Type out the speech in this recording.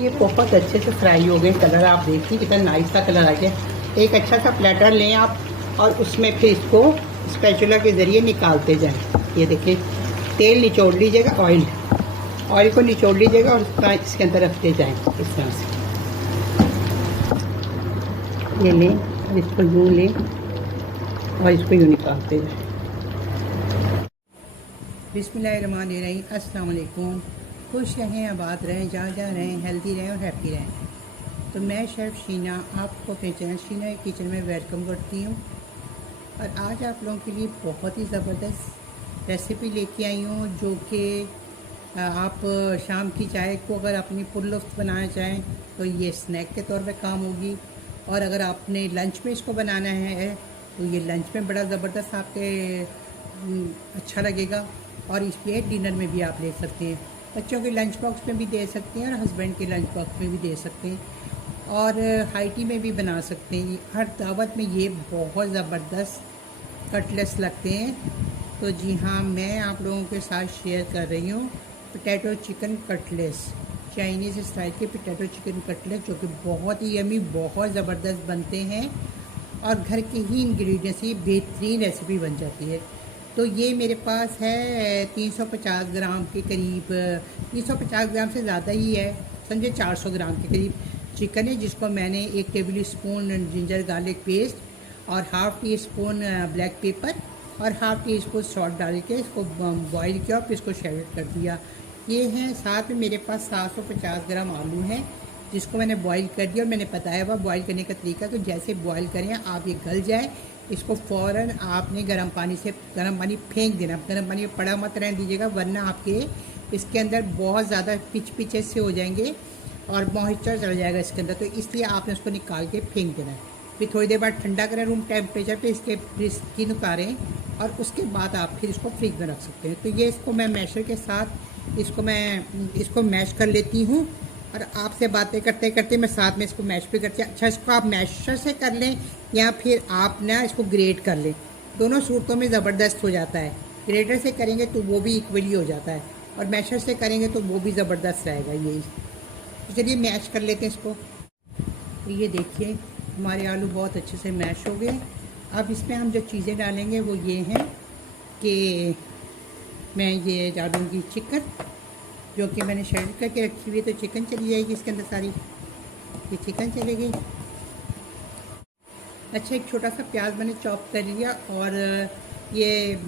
ये बहुत अच्छे से फ्राई हो गए। कलर आप देखिए कितना नाइस सा कलर आ गया। एक अच्छा सा प्लेटर लें आप और उसमें फिर इसको स्पैचुला के ज़रिए निकालते जाएं। ये देखिए तेल निचोड़ लीजिएगा, ऑयल को निचोड़ लीजिएगा और इसके अंदर रखते जाएं इस तरह से। ये लें और इसको यूँ लें और इसको यूँ निकालते जाएं। बिस्मिल्लाहिर्रहमानिर्रहीम। अस्सलाम वालेकुम। खुश रहें, आबाद रहें, जहाँ जहाँ रहें, हेल्दी रहें और हैप्पी रहें। तो मैं शेफ़ शीना आपको अपने चैनल शीना किचन में वेलकम करती हूँ। और आज आप लोगों के लिए बहुत ही ज़बरदस्त रेसिपी लेके आई हूँ, जो कि आप शाम की चाय को अगर अपनी पुरलुफ्त बनाना चाहें तो ये स्नैक के तौर पे काम होगी। और अगर आपने लंच में इसको बनाना है तो ये लंच में बड़ा ज़बरदस्त आपके अच्छा लगेगा। और इसलिए डिनर में भी आप ले सकते हैं, बच्चों के लंच बॉक्स में भी दे सकते हैं और हस्बैंड के लंच बॉक्स में भी दे सकते हैं, और हाई टी में भी बना सकते हैं। हर दावत में ये बहुत ज़बरदस्त कटलेट्स लगते हैं। तो जी हाँ, मैं आप लोगों के साथ शेयर कर रही हूँ potato chicken cutlets, Chinese style के पोटैटो चिकन कटलेट्स, जो कि बहुत ही यमी, बहुत ज़बरदस्त बनते हैं और घर के ही इंग्रेडिएंट से बेहतरीन रेसिपी बन जाती है। तो ये मेरे पास है 350 ग्राम के करीब, 350 ग्राम से ज़्यादा ही है, समझे 400 ग्राम के करीब चिकन है, जिसको मैंने 1 tablespoon ginger garlic paste और half teaspoon black pepper और हाफ़ टी स्पून सॉल्ट डाल के इसको बॉईल किया और फिर इसको शेड कर दिया। ये हैं, साथ में मेरे पास 750 ग्राम आलू हैं, जिसको मैंने बॉईल कर दिया। और मैंने बताया हुआ बॉईल करने का तरीका, तो जैसे बॉईल करें आप, ये गल जाए इसको फ़ौरन आपने गर्म पानी फेंक देना। गर्म पानी में पड़ा मत रहने दीजिएगा, वरना आपके इसके अंदर बहुत ज़्यादा पिच से हो जाएंगे और मॉइस्चर चल जाएगा इसके अंदर। तो इसलिए आपने उसको निकाल के फेंक देना है। फिर थोड़ी देर बाद ठंडा करें रूम टेम्परेचर पे, इसके स्किन उतारें और उसके बाद आप फिर इसको फ्रिज में रख सकते हैं। तो ये इसको मैं मैशर के साथ इसको मैश कर लेती हूँ। और आपसे बातें करते करते मैं साथ में इसको मैश भी करती हूँ। अच्छा, इसको आप मैशर से कर लें या फिर आप ना इसको ग्रेट कर लें, दोनों सूरतों में ज़बरदस्त हो जाता है। ग्रेटर से करेंगे तो वो भी इक्वली हो जाता है और मैशर से करेंगे तो वो भी ज़बरदस्त रहेगा। यही तो चलिए मैश कर लेते हैं इसको। तो ये देखिए हमारे आलू बहुत अच्छे से मैश हो गए। अब इसमें हम जो चीज़ें डालेंगे वो ये हैं कि मैं ये डालूँगी चिकन, जो कि मैंने शेड करके रखी हुई है। तो चिकन चली जाएगी इसके अंदर सारी, ये चिकन चली गई। अच्छा, एक छोटा सा प्याज मैंने चॉप कर लिया और ये